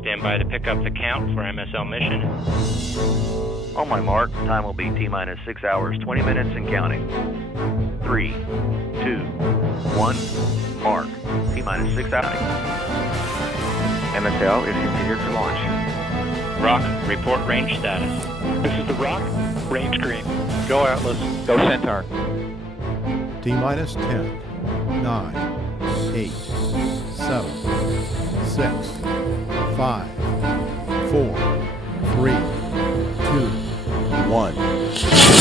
Stand by to pick up the count for MSL mission. On my mark, time will be T-minus 6 hours, 20 minutes and counting. 3, 2, 1, mark. T-minus 6 hours. MSL is configured for launch. Rock, report range status. This is the Rock. Range green. Go Atlas. Go Centaur. T-minus 10, 9, 8, 7, 6, 5, 4, 3, 2, 1.